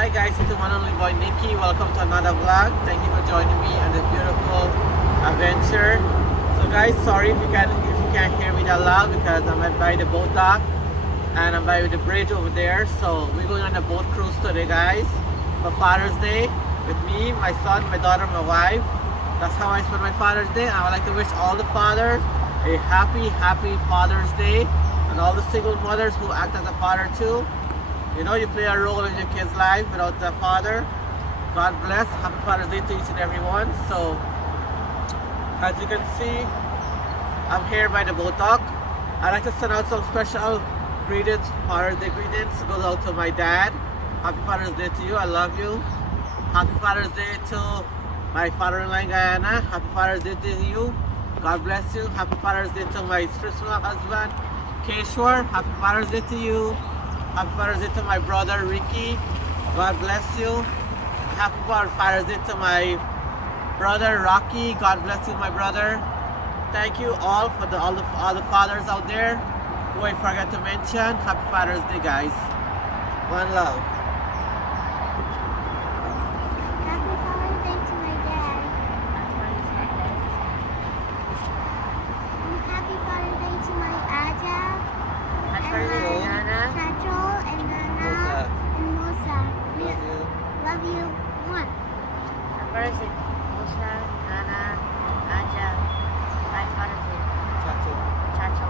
Hi guys, it's the one and only boy Nikki. Welcome to another vlog. Thank you for joining me on this beautiful adventure. So guys, sorry if you can't hear me that loud because I'm by the boat dock and I'm by the bridge over there. So we're going on a boat cruise today, guys, for Father's Day with me, my son, my daughter, my wife. That's how I spend my Father's Day. I would like to wish all the fathers a happy Father's Day, and all the single mothers who act as a father too. You know, you play a role in your kid's life without the father. God bless. Happy Father's Day to each and every one. So, as you can see, I'm here by the boat dock. I'd like to send out some special greetings, Father's Day greetings. Goes out to my dad. Happy Father's Day to you. I love you. Happy Father's Day to my father-in-law in Guyana. Happy Father's Day to you. God bless you. Happy Father's Day to my spiritual husband, Keshwar. Happy Father's Day to you. Happy Father's Day to my brother Ricky. God bless you. Happy Father's Day to my brother Rocky. God bless you, my brother. Thank you all for all the fathers out there who I forgot to mention. Happy Father's Day, guys. One love. Happy Father's Day to my dad. Happy Father's Day to my Aja. Happy Father's Day to Nana. Chacho and Nana Musa. and Musa. Love you. Love you. One. Happy Father's Day, Musa, Nana, Aja, my Father's Day, Chacho. Chacho.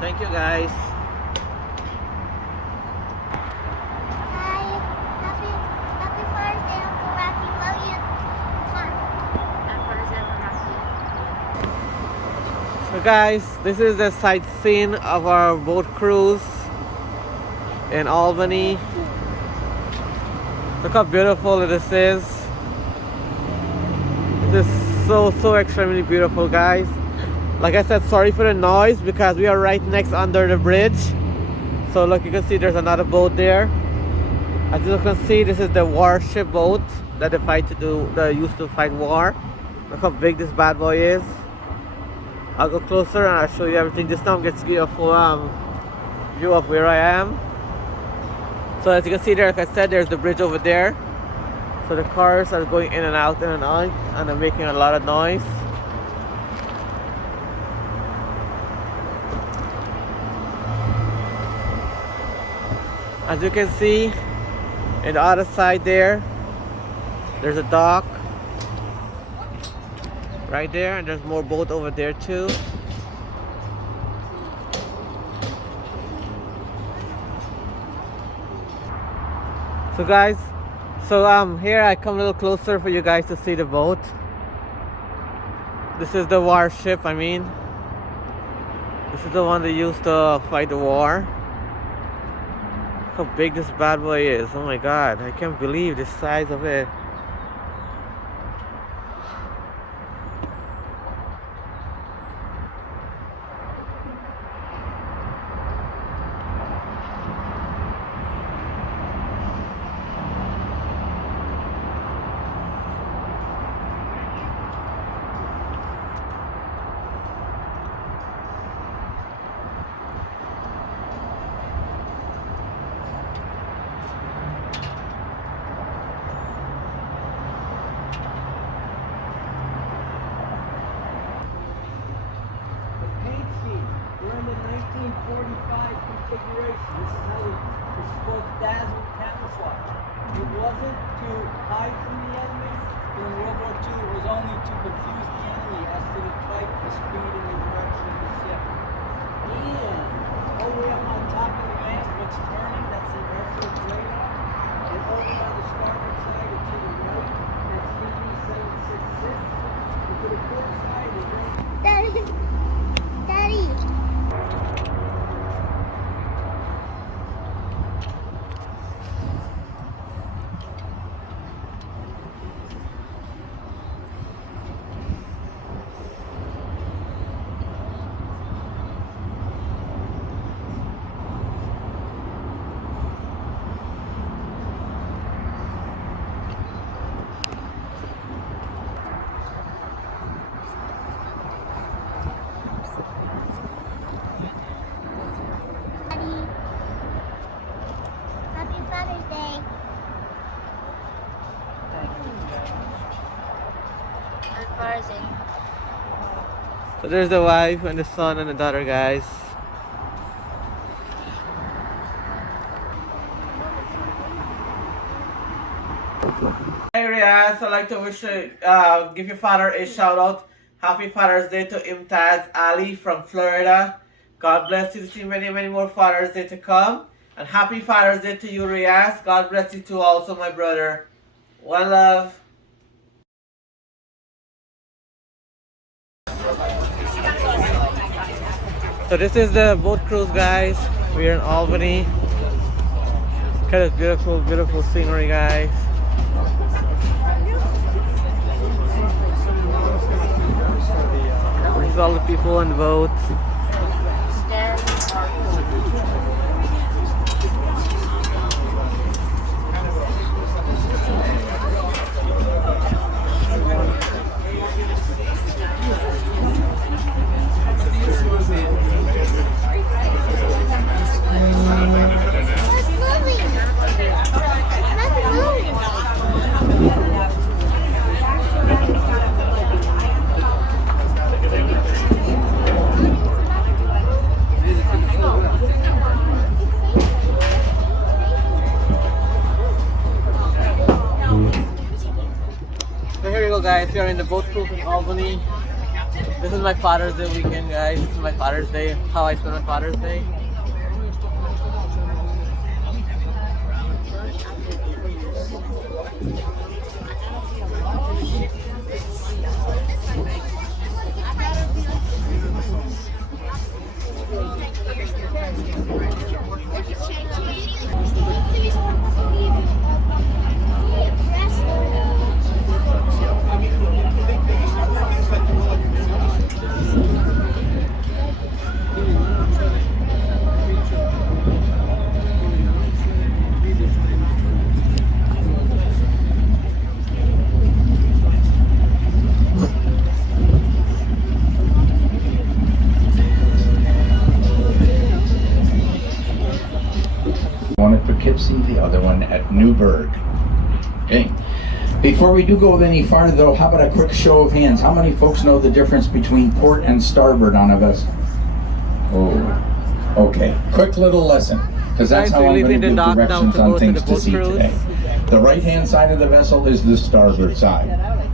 Thank you, guys. Hi. Happy Father's Day, Uncle Rocky. Love you. One. Happy Father's Day, Rocky. So guys, this is the sightseeing of our boat cruise in Albany. Look how beautiful this is. This is so extremely beautiful, guys. Like I said, sorry for the noise because we are right next under the bridge. So look, you can see there's another boat there. As you can see, this is the warship boat that they used to fight war. Look how big this bad boy is. I'll go closer and I'll show you everything. This time gets to give you a full view of where I am. So as you can see there, like I said, there's the bridge over there. So the cars are going in and out, and they're making a lot of noise. As you can see, in the other side there's a dock right there, and there's more boat over there too. So guys, here I come a little closer for you guys to see the boat. This is the warship, this is the one they used to fight the war. Look how big this bad boy is. Oh my god, I can't believe the size of it. We're in the 1945 configuration. This is how it was called dazzle camouflage. It wasn't to hide from the enemy. During World War II, it was only to confuse the enemy as to the type, the speed, and the direction of the ship. And all the way up on top of the mast, what's turning, that's the airfield radar. And over on the starboard side, and to the right, that's EV766. And to the port side, is Daddy. Daddy. Farsi. So there's the wife and the son and the daughter, guys. Hey Riaz, I'd like to give your father a shout out. Happy Father's Day to Imtaz Ali from Florida. God bless you to see many, many more Father's Day to come. And happy Father's Day to you, Riaz. God bless you too also, my brother. One love. So this is the boat cruise, guys. We're in Albany. Look at this beautiful, beautiful scenery, guys. This is all the people on the boat. So here you go, guys. We are in the boat cruise in Albany. This is my Father's Day weekend, guys. This is my Father's Day. How I spend my Father's Day. One at Poughkeepsie, the other one at Newburgh. Okay. Before we do go any farther though, how about a quick show of hands? How many folks know the difference between port and starboard on a vessel? Oh, okay. Quick little lesson, because that's how I'm going to give directions on things to see today. The right-hand side of the vessel is the starboard side.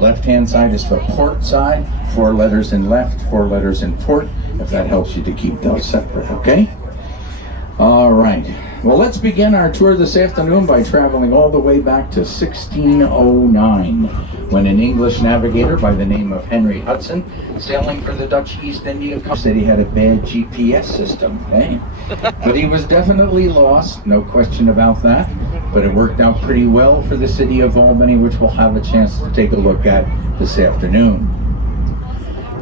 Left-hand side is the port side. 4 letters in left, 4 letters in port, if that helps you to keep those separate, okay? All right. Well, let's begin our tour this afternoon by traveling all the way back to 1609, when an English navigator by the name of Henry Hudson, sailing for the Dutch East India Company, said he had a bad GPS system, eh? But he was definitely lost, no question about that. But it worked out pretty well for the city of Albany, which we'll have a chance to take a look at this afternoon.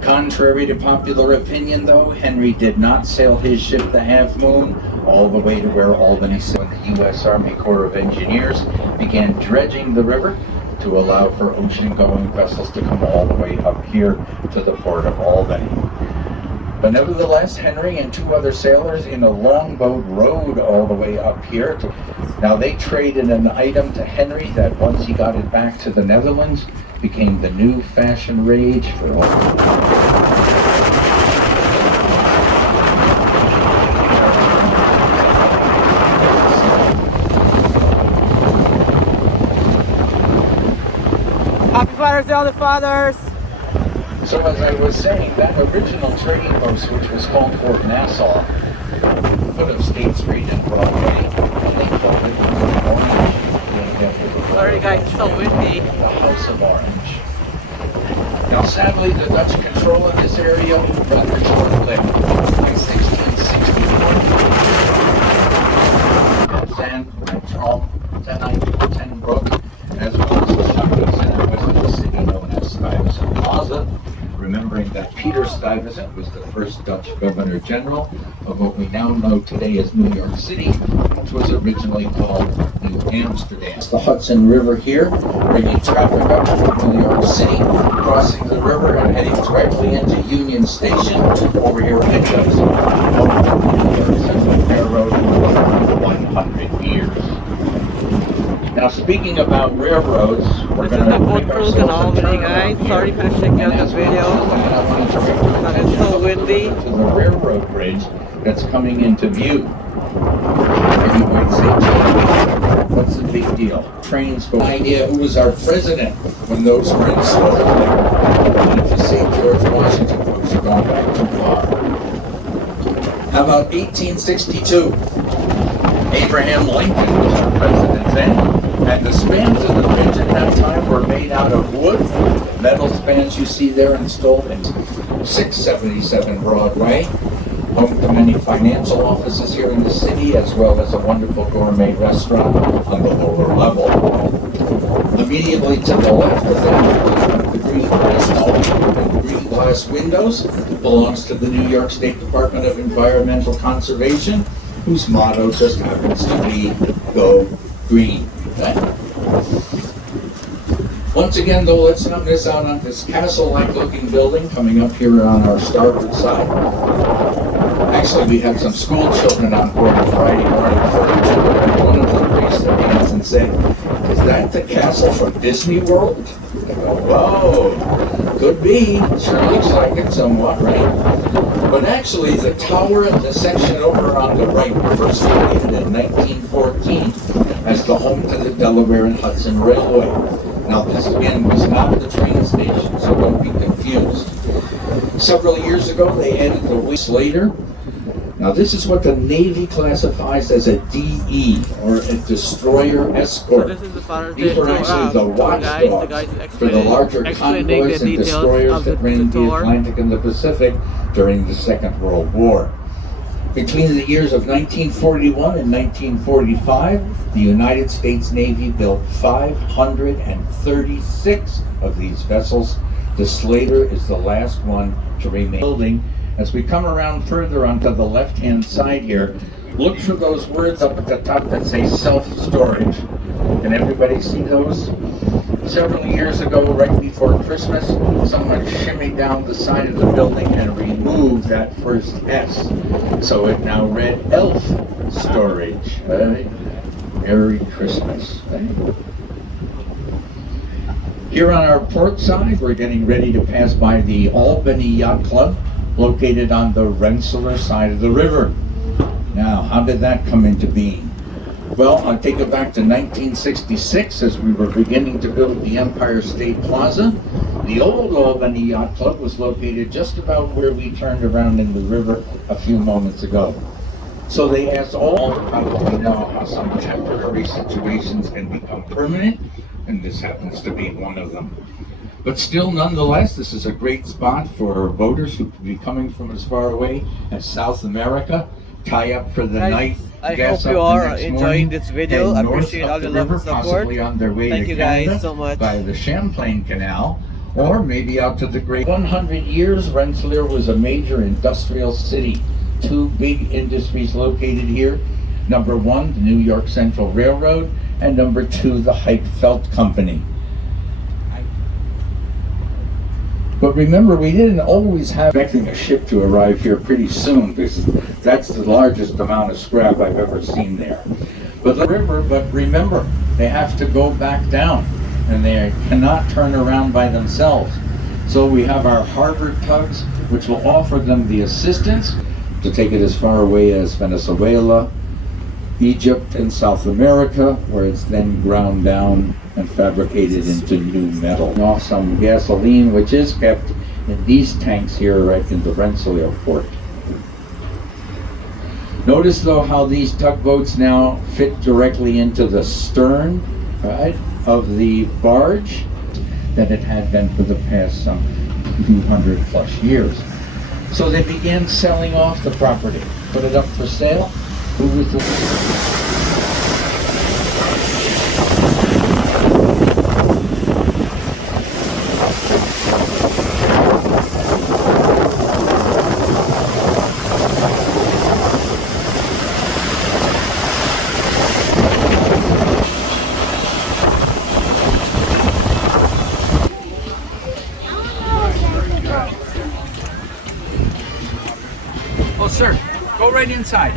Contrary to popular opinion, though, Henry did not sail his ship, the Half Moon, all the way to where Albany sailed. The U.S. Army Corps of Engineers began dredging the river to allow for ocean-going vessels to come all the way up here to the port of Albany. But nevertheless, Henry and 2 other sailors in a longboat rowed all the way up here. Now they traded an item to Henry that once he got it back to the Netherlands, became the new fashion rage for all. Happy Father's Day, all the fathers! So as I was saying, that original trading post, which was called Fort Nassau, foot of State Street and Broadway, and they called it Orange. Sorry guys, it's so windy. The House of Orange. Now sadly, the Dutch control of this area rather short-lived. By 1661, San Anton, Ten Brook, as well as the shopping center was the city known as Stuyvesant Plaza, remembering that Peter Stuyvesant was the first Dutch Governor General of what we now know today as New York City, which was originally called New Amsterdam. It's the Hudson River here, bringing traffic up from New York City, crossing the river and heading directly into Union Station over here in Hudson. The New York Central Railroad for 100 years. Now, speaking about railroads, we're This going is the to boat cruise in Albany, guys. Sorry for the shaking of the video. But it's so windy. To the railroad bridge that's coming into view. And you might say, "Gee, what's the big deal? Trains go." Idea who was our president when those were installed. If you say George Washington, folks, you're going back too far. How about 1862? Abraham Lincoln was our president then. And the spans of the bridge at that time were made out of wood. Metal spans you see there installed in 677 Broadway. Home to many financial offices here in the city, as well as a wonderful gourmet restaurant on the lower level. Immediately to the left of that, the green glass dome and green glass windows belongs to the New York State Department of Environmental Conservation, whose motto just happens to be "Go Green." Once again, though, let's not miss out on this castle-like looking building coming up here on our starboard side. Actually, we had some school children on board Friday morning for a tour, and one of them raised their hands and said, "Is that the castle from Disney World?" I go, "Whoa, could be. Sure looks like it somewhat, right?" But actually, the tower and the section over on the right were first created in 1914 as the home to the Delaware and Hudson Railway. Now, this again was not the train station, so don't be confused. Several years ago, they added the wings later. Now, this is what the Navy classifies as a DE, or a destroyer escort. So this is the Father's Day These are tour. actually the watchdogs for the larger convoys and destroyers that ran the Atlantic and the Pacific during the Second World War. Between the years of 1941 and 1945, the United States Navy built 536 of these vessels. The Slater is the last one to remain building. As we come around further onto the left-hand side here, look for those words up at the top that say self-storage. Can everybody see those? Several years ago, right before Christmas, someone shimmied down the side of the building and removed that first S. So it now read Elf Storage. Merry Christmas. Here on our port side, we're getting ready to pass by the Albany Yacht Club, located on the Rensselaer side of the river. Now, how did that come into being? Well, I'll take it back to 1966 as we were beginning to build the Empire State Plaza. The old Albany Yacht Club was located just about where we turned around in the river a few moments ago. So they asked all to probably know how some temporary situations can become permanent, and this happens to be one of them. But still, nonetheless, this is a great spot for boaters who could be coming from as far away as South America, tie up for the night. I hope you are enjoying this video. I appreciate all the love and support. Possibly on their way Thank to you Canada guys so much. by the Champlain Canal, or maybe out to the Great. 100 years, Rensselaer was a major industrial city. Two big industries located here. Number one, the New York Central Railroad, and number two, the Hite Felt Company. But remember, we didn't always have expecting a ship to arrive here pretty soon, because that's the largest amount of scrap I've ever seen there. But remember, they have to go back down, and they cannot turn around by themselves. So we have our harbor tugs, which will offer them the assistance to take it as far away as Venezuela, Egypt, and South America, where it's then ground down and fabricated into new metal. Off some gasoline, which is kept in these tanks here right in the Rensselaer port. Notice though how these tugboats now fit directly into the stern, right, of the barge that it had been for the past some 200 plus years. So they began selling off the property, put it up for sale. Who was the Oh, sir, go right inside.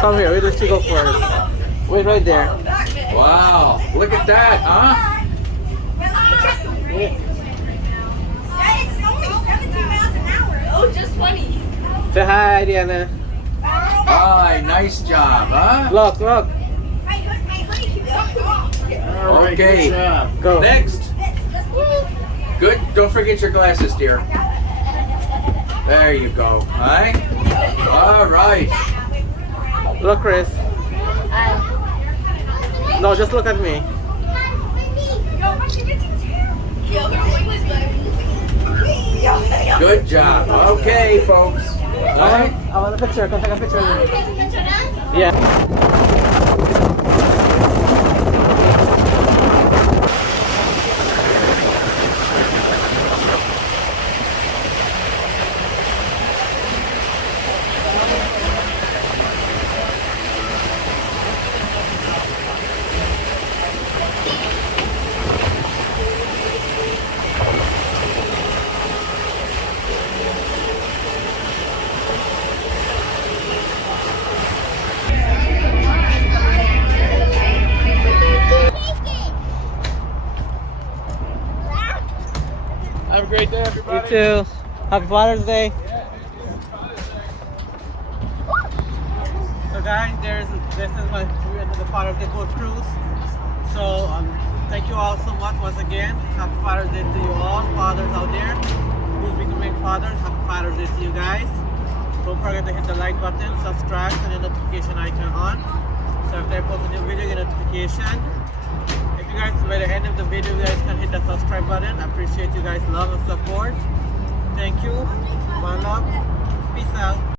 Come here, where does she go first? Wait right there. Wow, look at that, huh? It's only 17 miles an hour. Oh, just 20. Say hi, Diana. Hi, nice job, huh? Look, look. My hoodie keeps coming off. Okay, Go. next. Good, don't forget your glasses, dear. There you go, alright? Alright. Look, Chris. No, just look at me. Good job. Okay, folks. Alright? I want a picture. Come take a picture of me. Yeah. Have a great day, You everybody. too. Happy Father's Day. So guys, this is my we ended the Father's Day boat cruise. So thank you all so much once again. Happy Father's Day to you all, fathers out there who's becoming fathers. Happy Father's Day to you guys. Don't forget to hit the like button, subscribe, and the notification icon on. So if I post a new video, get a notification. If you guys by the end of the video, you guys can hit the subscribe button. I appreciate you guys' love and support. Thank you. One love. Peace out.